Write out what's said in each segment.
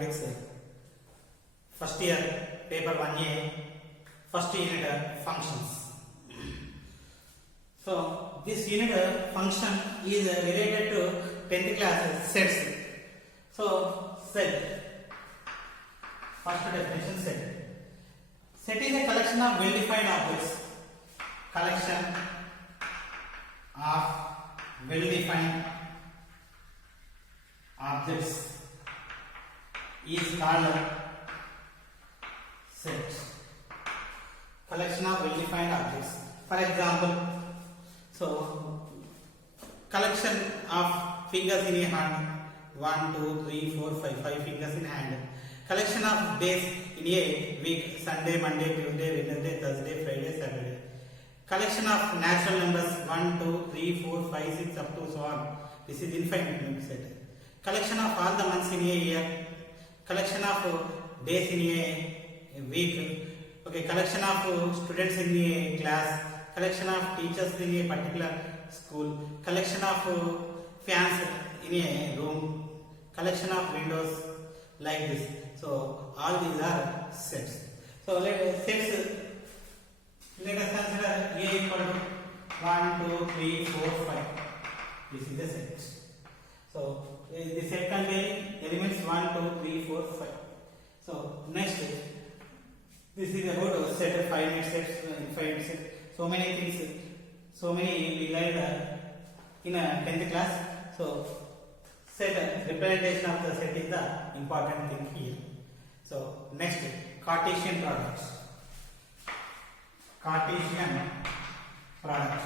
mathematics first year paper 1A first unit functions. So this unit function is related to 10th class sets. So set, first definition set. Set is a collection of well-defined objects. Collection of well-defined objects is called set. Collection of well-defined objects. For example, so collection of fingers in a hand, 1, 2, 3, 4, 5, 5 fingers in hand. Collection of days in a week, Sunday, Monday, Tuesday, Wednesday, Thursday, Friday, Saturday. Collection of natural numbers 1, 2, 3, 4, 5, 6 up to so on. This is infinite number set. Collection of all the months in a year. Collection of days in a week. Okay, collection of students in a class. Collection of teachers in a particular school. Collection of fans in a room. Collection of windows, like this. So all these are sets. So let us consider A equal to 1, 2, 3, 4, 5. This is the set. So the set containing elements 1, 2, 3, 4, 5. So next, this is about set of finite sets, infinite sets. So many things, so many we learned in a 10th class. So set, representation of the set is the important thing here. So next, Cartesian products. Cartesian product.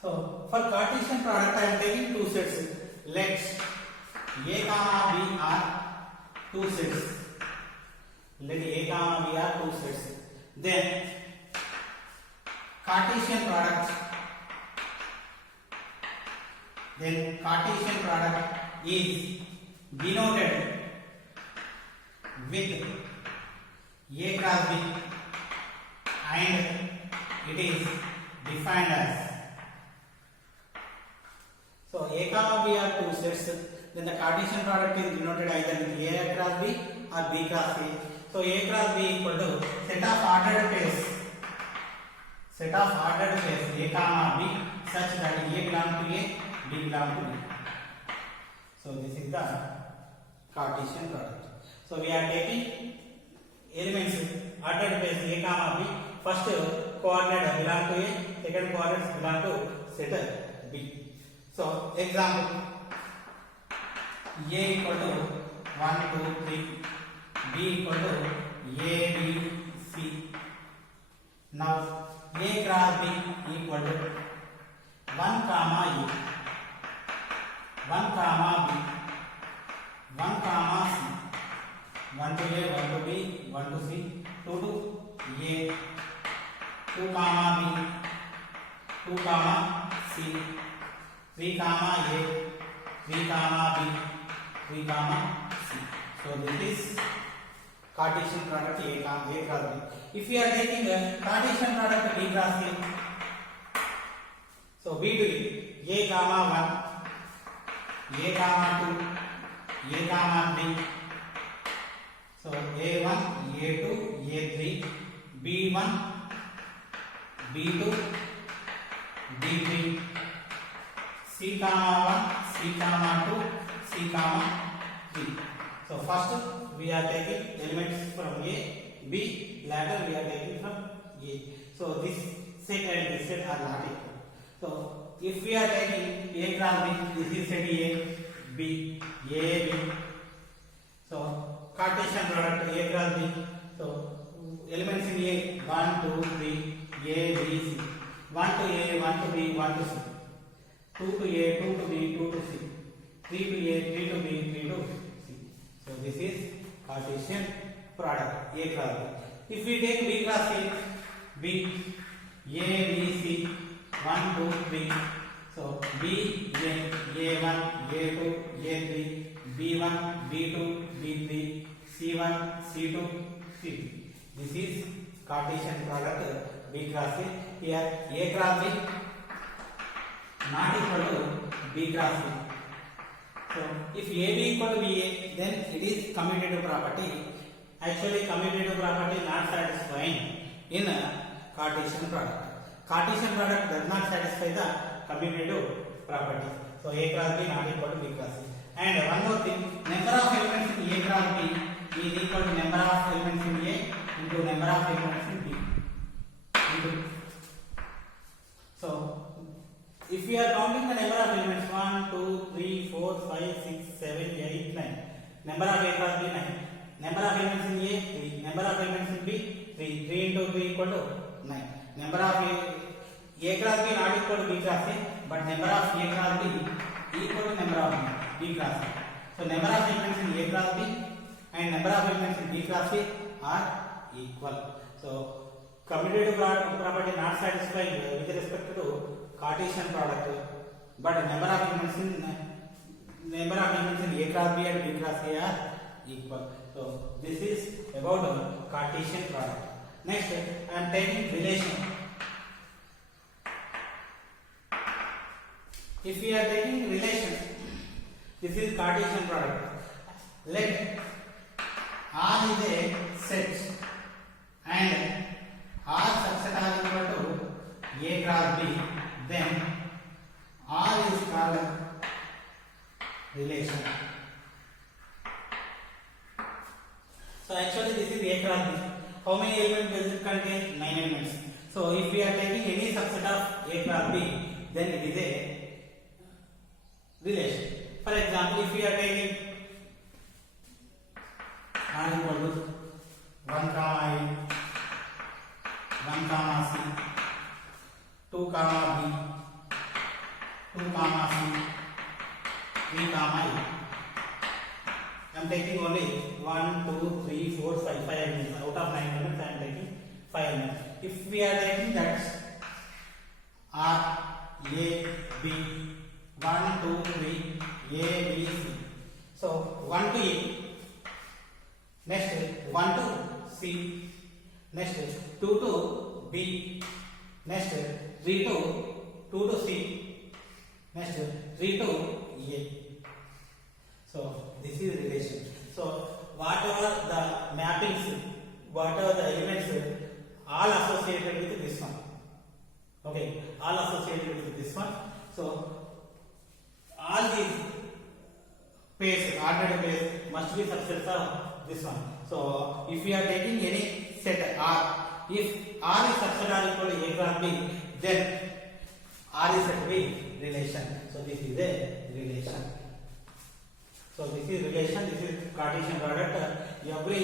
So for Cartesian product I am taking two sets. Let A comma B are two sets. Let A comma B are two sets. Then Cartesian product. Then Cartesian product is denoted with A cross B and it is defined as. So A comma B are two sets. Then the Cartesian product is denoted either with A cross B or B cross A. So A cross B equal to set of ordered pairs. Set of ordered pairs A comma B such that A belongs to A, B belongs to B. So this is the Cartesian product. So we are taking elements ordered pairs A comma B. First coordinate belong to A, second coordinates belong to set B. So example, A equal to 1, 2, 3, B equal to A, B, C. Now A cross B equal to 1 comma A. 1 comma B, 1 comma C, 1 to A, 1 to B, 1 to C, 2 to A, 2 comma B, 2 comma C, 3 comma A, 3 comma B, 3 comma C. So this is Cartesian product A cross B. If we are taking a Cartesian product B cross C, so B to B, A comma 1, A comma 2, A comma 3. So A1, A2, A3, B1, B2, B3, C comma 1, C comma 2, C comma 3. So first we are taking elements from A, B, later we are taking from A. So this set and this set are not equal. So if we are taking A cross B, this is set A, B, A, B. So Cartesian product A cross B. So elements in A 1, 2, 3, A, B, C. 1 to A, 1 to B, 1 to C. 2 to A, 2 to B, 2 to C. 3 to A, 3 to B, 3 to C. So this is Cartesian product A cross B. If we take B cross C, B, A, B, C, 1, 2, 3. So B, A, A1, A2, A3, B1, B2, B3, C1, C2, C3. This is Cartesian product B cross A. Here A cross B not equal to B cross B. So if AB equal to BA, then it is commutative property. Actually, commutative property not satisfying in a Cartesian product. Cartesian product does not satisfy the commutative property. So A cross B not equal to B cross C. And one more thing, number of elements in A cross B is equal to number of elements in A into number of elements in B. So if we are counting the number of elements 1, 2, 3, 4, 5, 6, 7, 8, 9. Number of A cross B 9. Number of elements in A 3. Number of elements in B 3. 3 into 3 equal to 9. Number of A cross B not equal to B cross A, but number of A cross B equal to number of B cross A. So number of elements in A cross B and number of elements in B cross A are equal. So commutative property not satisfied with respect to Cartesian product, but number of elements in A cross B and B cross A are equal. So this is about Cartesian product. Next, I am taking relation. If we are taking relation, this is Cartesian product. Let R is a set and R subset R equal to A cross B, then R is called relation. So actually this is A cross B. How many elements does it contain? 9 elements. So if we are taking any subset of A cross B, then it is a relation. For example, if we are taking R equal to 1 comma I, 1 comma C, 2 comma B, 2 comma C, 3 comma I. I am taking only 1, 2, 3, 4, 5 elements. Out of 9 elements, I am taking 5 elements. If we are taking that R, A, B, 1, 2, 3, A, B, C. So 1 to A, next 1 to C, next 2 to B, next 3 to 2 to C, next 3 to A. So this is relation. So whatever the mappings, whatever the elements, all associated with this one. Okay, all associated with this one. So all these pairs, ordered pairs, must be subsets of this one. So if we are taking any set R, if R is subset R equal to A cross B, then R is said to be relation. So this is a relation. So this is relation. This is Cartesian product. Every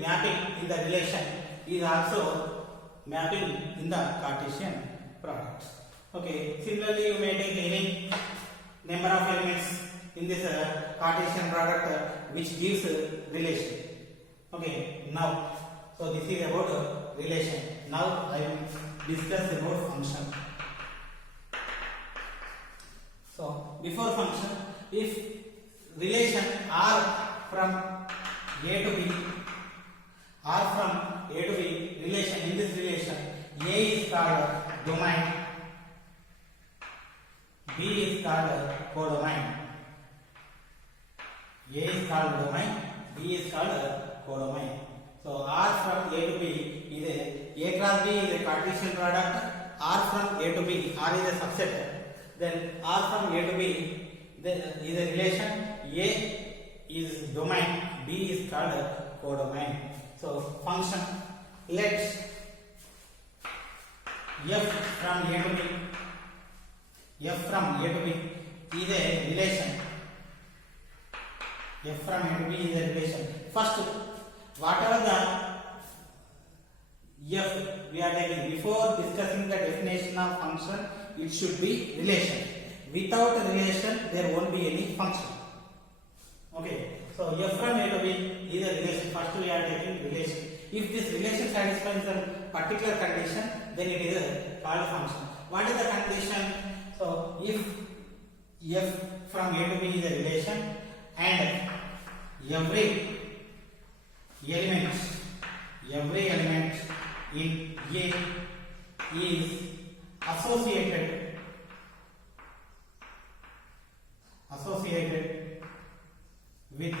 mapping in the relation is also mapping in the Cartesian product. Okay. Similarly, you may take any number of elements in this Cartesian product which gives relation. Okay. Now, so this is about relation. Now I will discuss about function. So before function, if relation R from A to B, R from A to B relation, in this relation A is called domain, B is called codomain. A is called domain, B is called codomain. So R from A to B is A cross B is a Cartesian product. R from A to B, R is a subset. Then R from A to B is a relation. A is domain, B is called codomain. So function, let F from A to B, F from A to B is a relation. F from A to B is a relation. First, whatever the F we are taking, before discussing the definition of function, it should be relation. Without relation, there won't be any function. Okay. So F from A to B is a relation. First we are taking relation. If this relation satisfies a particular condition, then it is a called function. What is the condition? So if F from A to B is a relation and every element in A is associated with with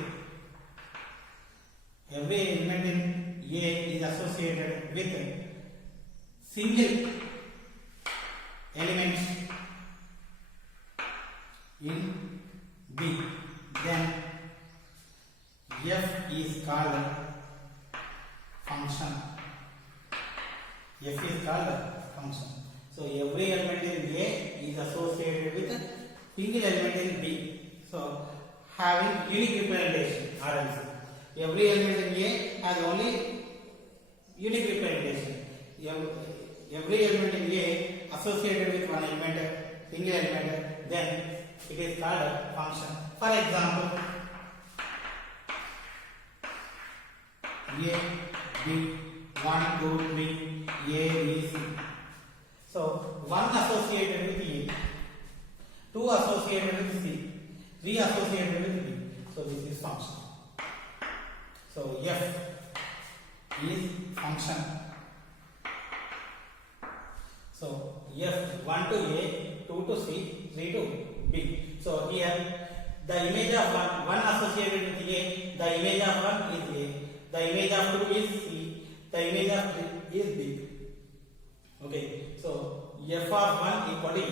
every element in A is associated with single element in B, then F is called function. F is called function. So every element in A is associated with a single element in B. So having unique representation RLC. Every element in A has only unique representation. Every element in A associated with one element, single element, then it is called a function. For example, A, B, 1, 2, 3, A, B, C. So 1 associated with A, 2 associated with C, 3 associated with B. So this is function. So F is function. So F 1 to A, 2 to C, 3 to B. So here the image of 1 associated with A, the image of 1 is A, the image of 2 is C, the image of 3 is B. Okay, so F of 1 equal to A.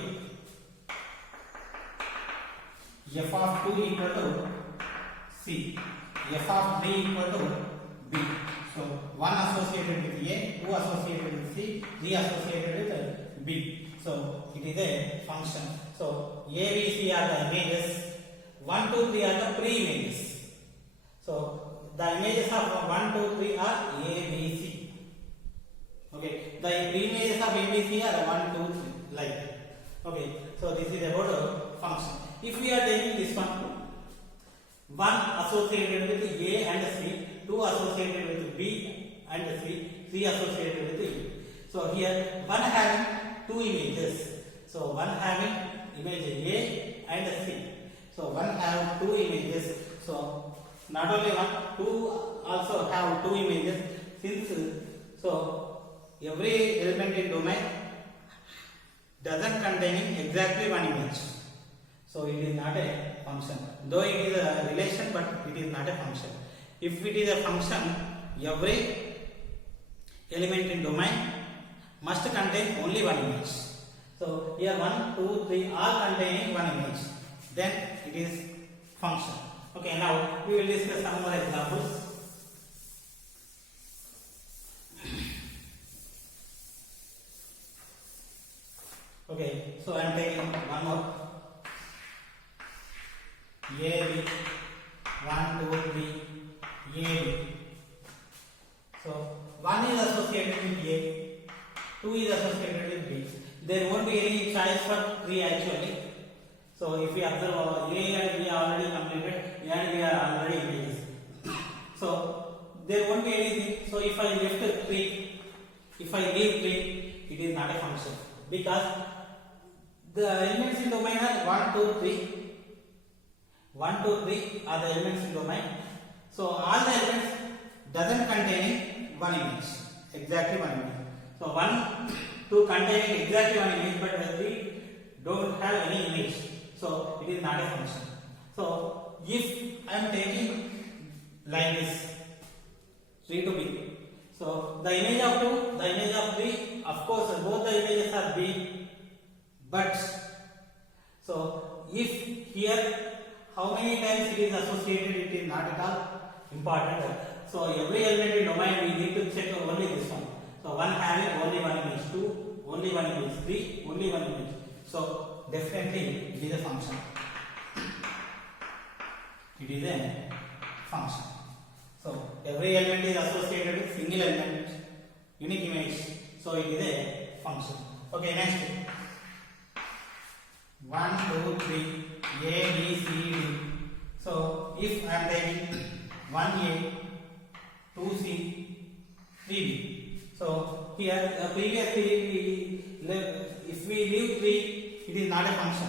F of 2 equal to C. F of 3 equal to B. So 1 associated with A, 2 associated with C, 3 associated with B. So it is a function. So A, B, C are the images. 1, 2, 3 are the pre-images. So the images of 1, 2, 3 are A, B, C. Okay, the pre-images of A, B, C are 1, 2, 3 like that. Okay, so this is about a function. If we are taking this one associated with A and C, 2 associated with B and C, 3 associated with E. So here one having 2 images. So one having image A and C. So one have 2 images. So not only one, 2 also have 2 images. Since so every element in domain doesn't contain exactly one image. So it is not a function. Though it is a relation, but it is not a function. If it is a function, every element in domain must contain only one image. So here 1, 2, 3 all containing one image. Then it is function. Okay, now we will discuss some more examples. Okay, so I am taking one more. A, B, 1, 2, 3, A, B. So 1 is associated with A, 2 is associated with B. There won't be any choice for 3 actually. So if we observe A and B are already completed, A and B are already images. So there won't be anything. So if I left 3, if I leave 3, it is not a function. Because the elements in domain are 1, 2, 3. 1, 2, 3 are the elements in domain. So all the elements doesn't contain one image, exactly one image. So 1, 2 containing exactly one image, but 3 don't have any image. So it is not a function. So if I am taking like this 3 to B. So the image of 2, the image of 3, of course both the images are B. But so if here how many times it is associated, it is not at all important. So every element in domain we need to check only this one. So 1 having only one image, 2 only one image, 3 only one image. So definitely it is a function. It is a function. So every element is associated with single element, unique image. So it is a function. Okay, next. 1, 2, 3, A, B, C, D. So if I am taking 1A, 2C, 3B. So here previously if we leave 3, it is not a function.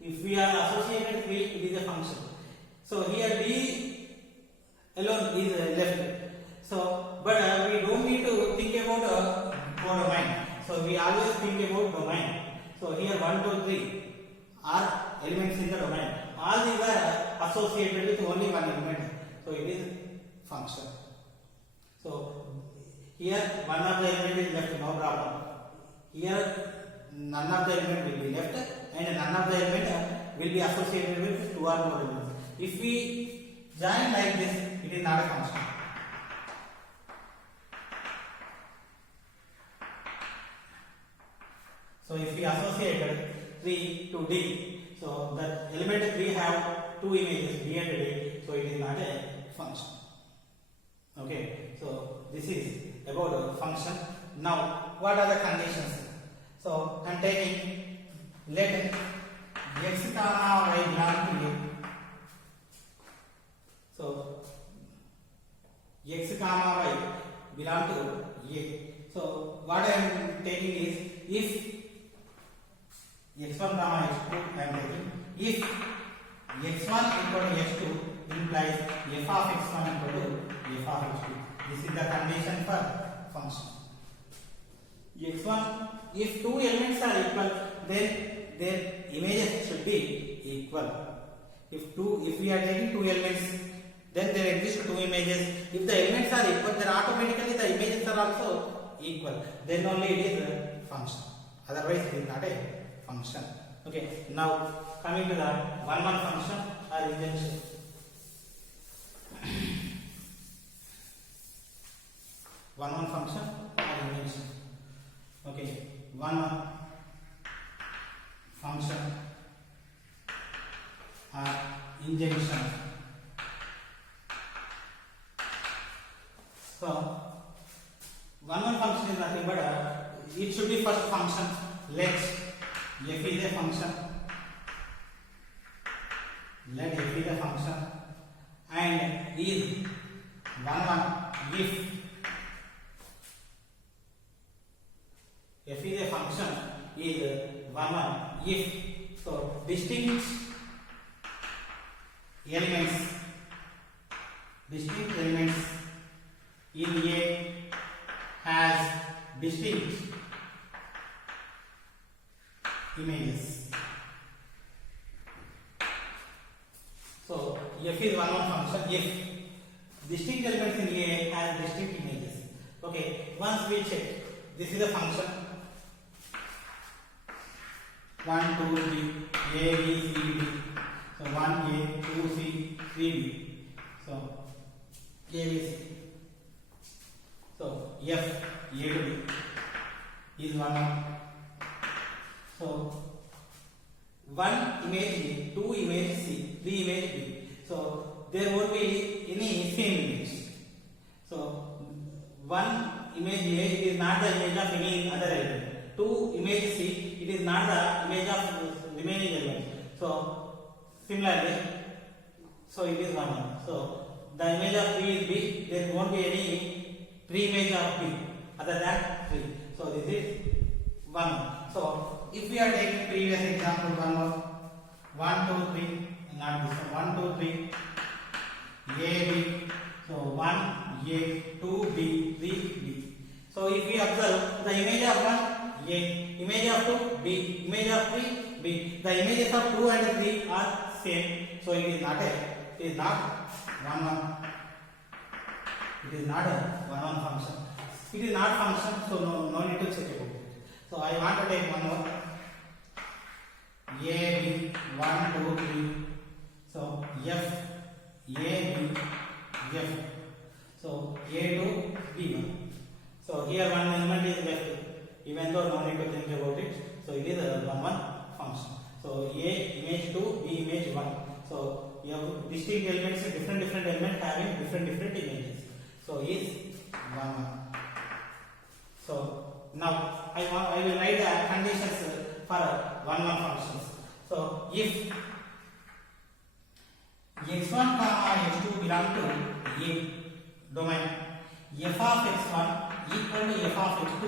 If we are associated 3, it is a function. So here B alone is left. So but we don't need to think about domain. So we always think about domain. So here 1, 2, 3 are elements in the domain. All these are associated with only one element, so it is function. So here one of the element is left, no problem. Here none of the element will be left and none of the element will be associated with two or more elements. If we join like this, it is not a function. So if we associated 3 to D, so the element 3 have two images B and D, so it is not a function. Okay, so this is about a function. Now what are the conditions? So I am taking, let x comma y belong to A. So x comma y belong to A. So what I am taking is, if x1 comma x2 I am taking, if x1 equal to x2 implies f of x1 equal to f of x2. This is the condition for function. x1, if two elements are equal, then their images should be equal. If we are taking two elements, then there exist two images. If the elements are equal, then automatically the images are also equal. Then only it is a function. Otherwise, it is not a function. Okay. Now coming to the one-one function or injection. One-one function or injection. Okay. One-one function or injection. So one-one function is nothing but it should be first function. Let f is a function. Let f is a function and is one-one if f is a function is one-one if, so distinct elements in A has distinct images. So f is one-one function if distinct elements in A has distinct images. Okay, once we check, this is a function 1, 2, 3, A, B, C, D. So 1A, 2C, 3B. So A, B, C. So F, A to B is one. So one image A, two image C, three image B. So there won't be any same image. So one image A, it is not the image of any other element. Two image C, it is not the image of remaining element. So similarly, so it is one. So the image of B is B. There won't be any pre-image of B other than 3. So this is 1. So if we are taking previous example, 1 more, 1, 2, 3, not this one, 1, 2, 3, A, B. So 1, A, 2, B, 3, B. So if we observe the image of 1, A, image of 2, B, image of 3, B. The images of 2 and 3 are same. So it is not 1, 1. It is not a one-one function. It is not function, so no need to check about it. So I want to take one more. A, B, 1, 2, 3. So F, A, B, F. So A to B1. So here one element is left, even though no need to think about it. So it is a one-one function. So A image 2, B image 1. So you have distinct elements, different elements having different images. So is 1. So now I will write the conditions for one-one functions. So if x1 comma x2 belong to A domain, f of x1 equal to f of x2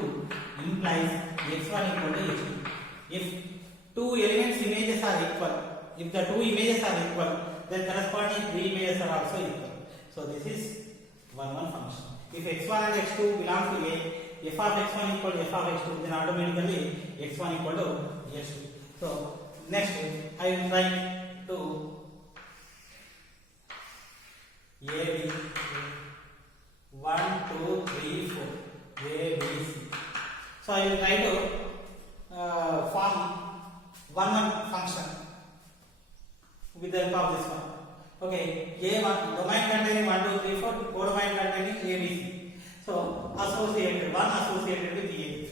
implies x1 equal to x2. If two elements images are equal, if the two images are equal, then corresponding three images are also equal. So this is one-one function. If x1 and x2 belong to A, f of x1 equal to f of x2, then automatically x1 equal to x2. So next I will try to will try to form one function with the help of this one. Okay, A1 domain containing 1, 2, 3, 4, codomain containing ABC. So associated, one associated with A.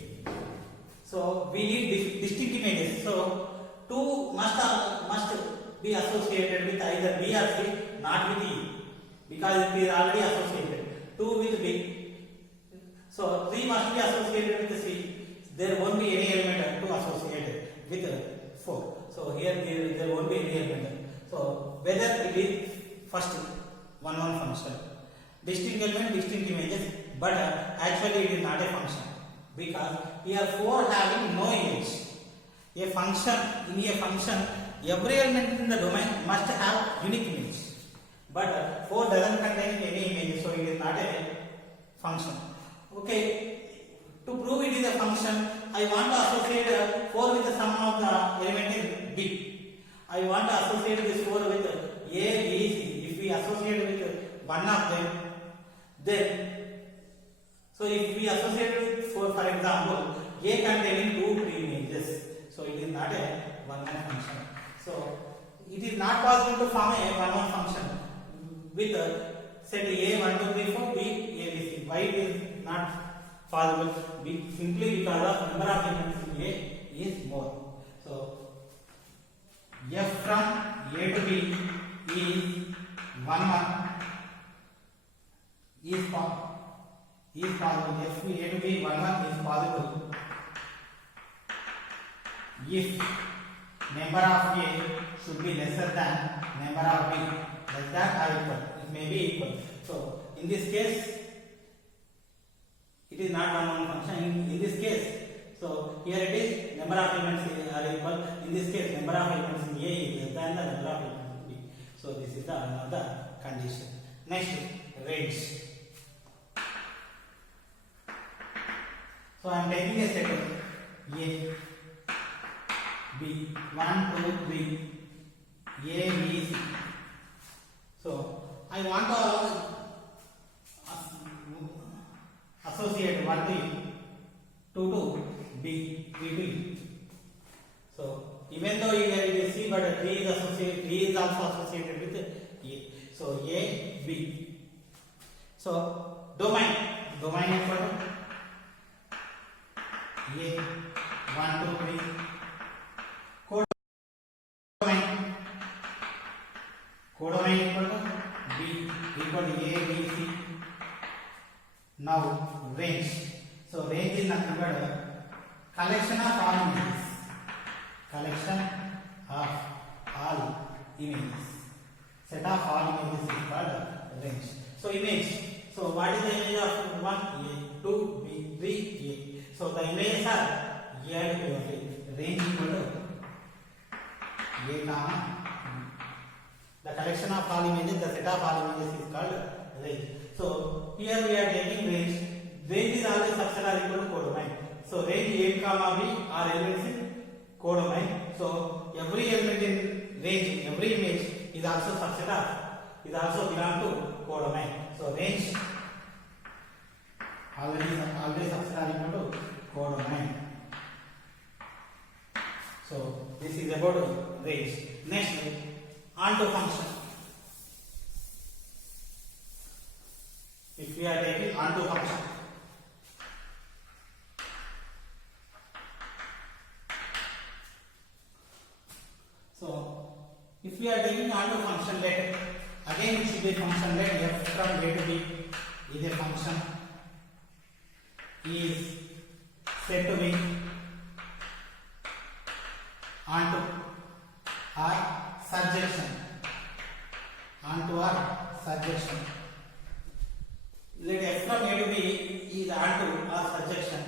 So we need distinct images. So two must be associated with either B or C, not with E, because it is already associated. 2 with B. So 3 must be associated with C. There won't be any element to associate with 4. So here there won't be any element. So whether it is first one function, distinct element, distinct images, but actually it is not a function, because here 4 having no image. A function, in a function, every element in the domain must have unique image, but 4 doesn't contain any image, so it is not a function. Okay, to prove it is a function, I want to associate 4 with the sum of the element in B. I want to associate this 4 with A, B, C. If we associate with one of them, then so if we associate with 4, for example, A containing 2 pre-images, so it is not a one-one function. So it is not possible to form a one-one function with set A 1, 2, 3, 4, B, A, B, C. Why it is not possible? Simply because of number of elements in A is more. So F from A to B is 1, 1 is possible. F A to B 1, 1 is possible if number of A should be lesser than number of B, less than or equal. It may be equal. So in this case, it is not one function. In this case, so here it is number of elements are equal. In this case, number of elements in A is less than the number of elements in B. So this is the another condition. Next, range. So I am taking a set of A, B, 1, 2, 3, A, B, C. So I want to associate 1 to E, 2 to B, 3 to E. So even though here it is C, but 3 is also associated with A. So A, B. So domain equal to A 1, 2, 3. Codomain equal to B equal to A, B, C. Now range. So range is nothing but collection of all images. Collection of all images. Set of all images is called range. So image. So what is the image of 1? A, 2, B, 3, A. So the images are here only. Range equal to A, comma. The collection of all images, the set of all images is called range. So here we are taking range. Range is always subset or equal to codomain. So range A, comma B are elements in codomain. So every element in range, every image is also subset of, is also belong to codomain. So range always subset or equal to codomain. So this is about range. Next, onto function. If we are taking onto function, so if we are taking onto function, let again it should be function. Let F from A to B is a function, is said to be onto or surjection. Onto or surjection. Let F from A to B is onto or surjection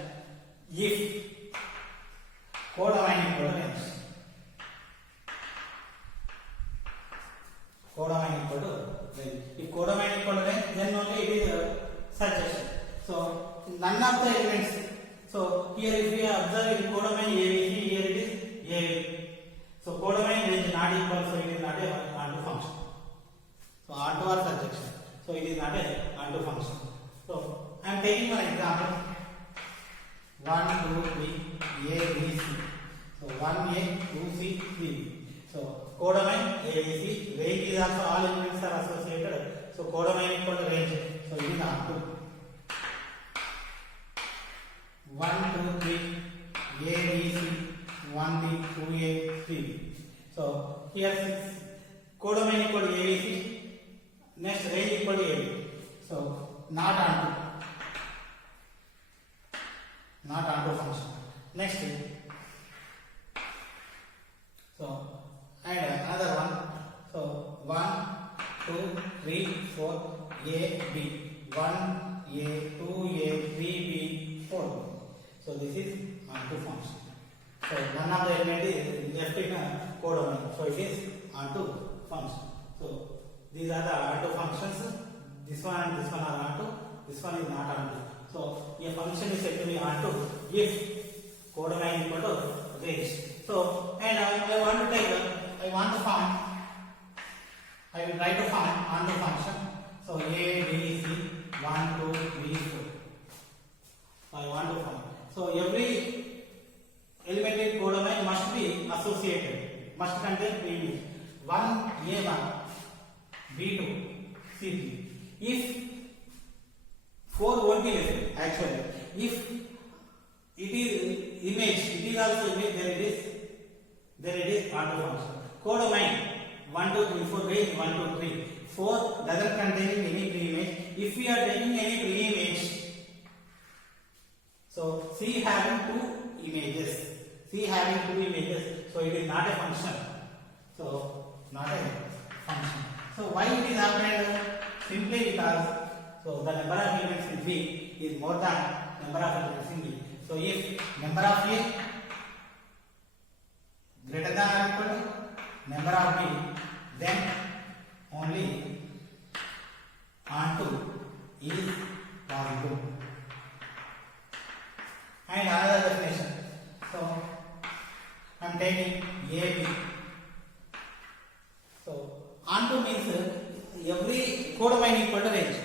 if codomain equal to range. Codomain equal to range. If codomain equal to range, then only it is surjection. So none of the elements. So here if we observe in codomain ABC, here it is A. So codomain range not equal, so it is not a onto function. So onto or surjection. So it is not a onto function. So I am taking one example. 1, 1, 2, 3, A, B, C. So 1A, 2C, 3B. So codomain ABC. Range is also all elements are associated. So codomain equal to range. So it is R2. 1, 2, 3, A, B, C, 1B, 2A, 3B. So here 6. Codomain equal to ABC. Next range equal to AB. So not onto. Not onto function. Next. So and another one. So 1, 2, 3, 4, A, B. 1A, 2A, 3B, 4B. So this is onto function. So none of the element is left in a codomain. So it is onto function. So these are the onto functions. This one and this one are onto. This one is not onto. So a function is said to be onto if codomain equal to range. So and I want to take I want to find. I will try to find onto function. So A, B, C, 1, 2, 3, 4. So I want to find. So every element in codomain must be associated, must contain preimage. 1 A1, B2, C3. If 4 won't be left actually. If it is image, it is also image, then it is onto function. Codomain 1, 2, 3, 4 range 1, 2, 3. 4 doesn't contain any preimage. If we are taking any preimage, so C having 2 images. C having 2 images, so it is not a function. So not a function. So why it is happened? Simply because so the number of elements in B is more than number of elements in B. So if number of A greater than or equal to number of B, then only onto is possible. And another definition. So I am taking AB. So onto means every codomain equal to range.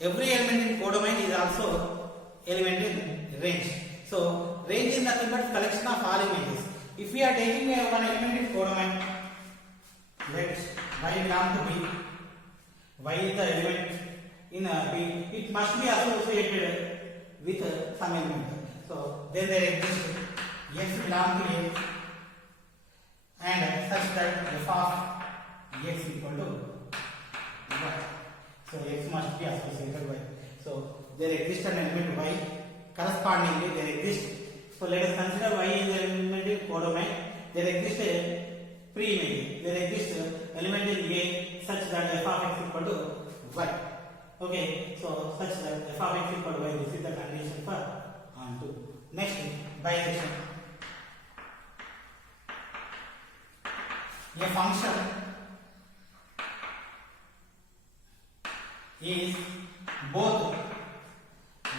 Every element in codomain is also element in range. So range is nothing but collection of all images. If we are taking one element in codomain, let y belong to B. Y is the element in B. It must be associated with some element. So then there exists x belong to A and such that f of x equal to y. So x must be associated with y. So there exists an element y. Correspondingly there exists. So let us consider y is an element in codomain. There exists a preimage. There exists element in A such that f of x equal to y. Okay, so such that f of x equal to y. This is the condition for onto. Next, bijection. A function is both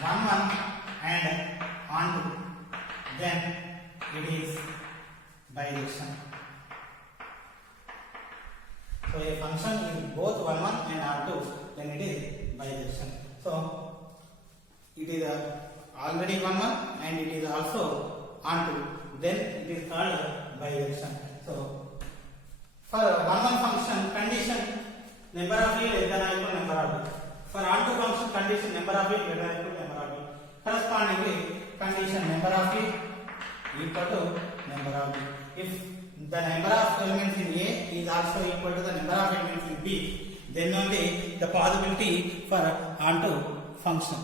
1 and onto, then it is bijection. So a function is both 1 and onto, then it is bijection. So it is already 1 and it is also onto, then it is called bijection. So for 1 function condition number of A less than or equal to number of B. For onto function condition number of A greater than or equal to number of B. Correspondingly condition number of A equal to number of B. If the number of elements in A is also equal to the number of elements in B, then only the possibility for onto function.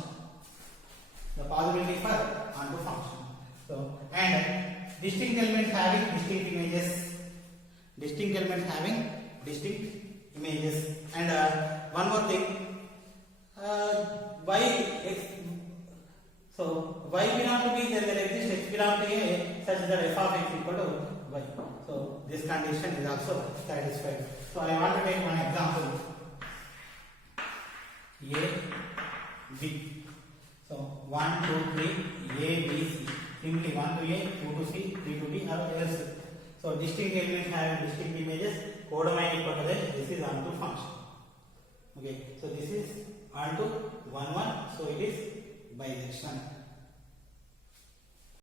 The possibility for onto function. So and distinct elements having distinct images. Distinct elements having distinct images. And one more thing, y x. So y belong to B, then there exists x belong to A such that f of x equal to y. So this condition is also satisfied. So I want to take one example. A, B. So 1, 2, 3, A, B, C. Simply 1 to A, 2 to C, 3 to B, or else. So distinct elements have distinct images. Codomain equal to that. This is onto function. Okay. So this is onto 1, 1. So it is bijection.